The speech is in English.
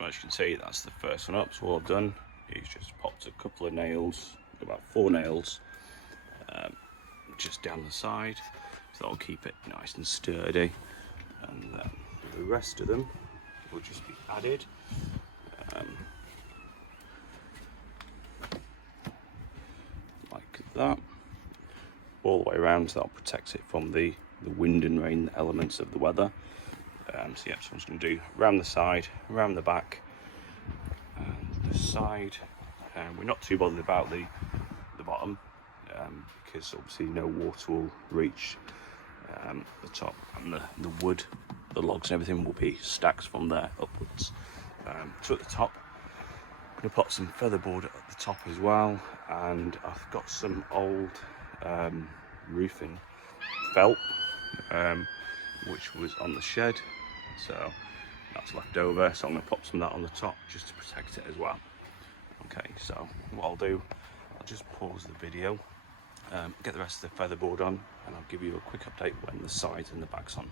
As you can see, that's the first one up. So all I've done is just popped a couple of nails, about 4 nails, just down the side, so that'll keep it nice and sturdy. And then the rest of them will just be added. Like that, all the way around, so that'll protect it from the wind and rain elements of the weather. So yeah, so I'm just going to do around the side, around the back, and the side. We're not too bothered about the bottom, because obviously no water will reach the top, and the wood, the logs and everything will be stacked from there upwards. So at the top, I'm going to put some featherboard at the top as well, and I've got some old roofing felt, which was on the shed, so that's left over, so I'm going to pop some of that on the top just to protect it as well. Okay, so what I'll do, I'll just pause the video, get the rest of the featherboard on, and I'll give you a quick update when the sides and the back's on.